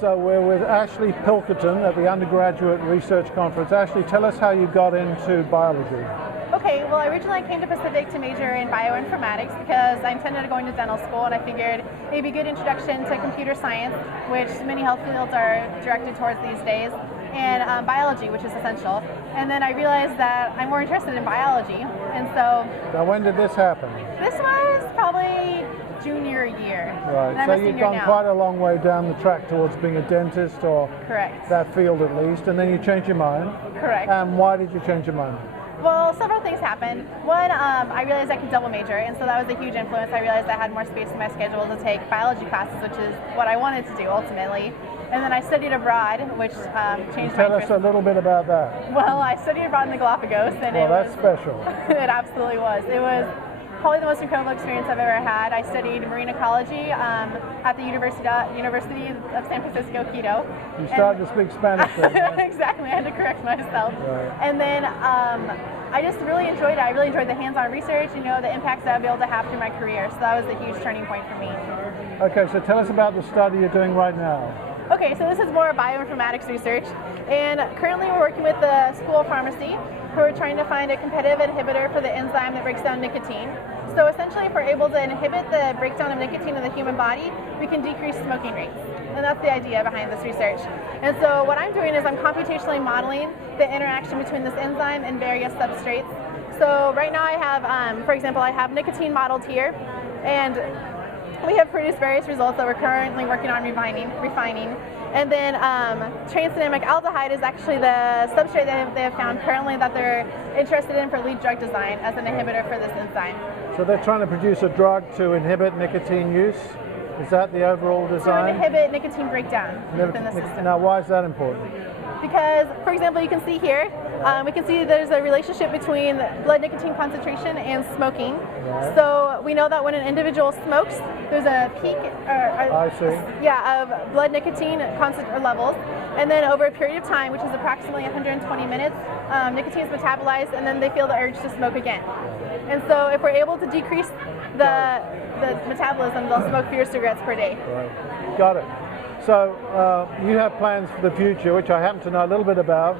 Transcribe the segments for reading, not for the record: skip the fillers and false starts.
So we're with Ashley Pilkerton at the Undergraduate Research Conference. Ashley, tell us how you got into biology. Okay, well, originally I came to Pacific to major in bioinformatics because I intended on going to dental school, and I figured it'd be a good introduction to computer science, which many health fields are directed towards these days, and biology, which is essential. And then I realized that I'm more interested in biology, and so... Now, when did this happen? This was probably junior year. Right, so you've gone quite a long way down the track towards being a dentist, or correct, that field at least, and then you changed your mind. Correct. And why did you change your mind? Well, several things happened. One, I realized I could double major, and so that was a huge influence. I realized I had more space in my schedule to take biology classes, which is what I wanted to do ultimately. And then I studied abroad, which changed my interest. Tell us a little bit about that. Well, I studied abroad in the Galapagos, and that's special. It absolutely was. It was probably the most incredible experience I've ever had. I studied marine ecology at the University of San Francisco, Quito. You started to speak Spanish then, right? Exactly, I had to correct myself. Right. And then I just really enjoyed it. I really enjoyed the hands-on research, the impacts that I'll be able to have through my career. So that was a huge turning point for me. Okay, so tell us about the study you're doing right now. Okay, so this is more bioinformatics research, and currently we're working with the School of Pharmacy, who are trying to find a competitive inhibitor for the enzyme that breaks down nicotine. So essentially, if we're able to inhibit the breakdown of nicotine in the human body, we can decrease smoking rates. And that's the idea behind this research. And so what I'm doing is I'm computationally modeling the interaction between this enzyme and various substrates. So right now I have, for example, I have nicotine modeled here, and we have produced various results that we're currently working on refining. And then trans-dynamic aldehyde is actually the substrate that they have found currently that they're interested in for lead drug design as an inhibitor for this enzyme. So they're trying to produce a drug to inhibit nicotine use? Is that the overall design? To inhibit nicotine breakdown within the system. Now, why is that important? Because, for example, you can see here, we can see there's a relationship between blood nicotine concentration and smoking. Right. So we know that when an individual smokes, there's a peak of blood nicotine levels, and then over a period of time, which is approximately 120 minutes, nicotine is metabolized, and then they feel the urge to smoke again. And so if we're able to decrease the metabolism, they'll smoke fewer cigarettes per day. Right. Got it. So you have plans for the future, which I happen to know a little bit about.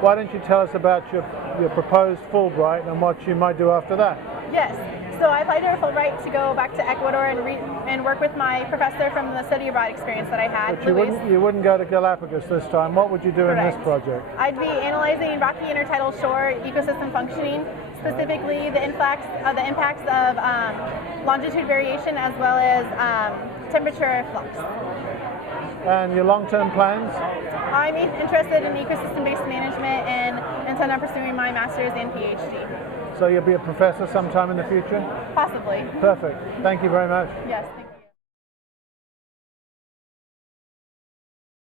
Why don't you tell us about your proposed Fulbright and what you might do after that? Yes. So I applied to a Fulbright to go back to Ecuador and work with my professor from the study abroad experience that I had. But you wouldn't go to Galapagos this time. What would you do Correct. in this project? I'd be analyzing rocky intertidal shore ecosystem functioning, specifically the impacts of longitude variation as well as temperature flux. And your long-term plans? I'm interested in ecosystem-based management and intend on pursuing my master's and PhD. So you'll be a professor sometime in the future? Possibly. Perfect. Thank you very much. Yes. Thank you.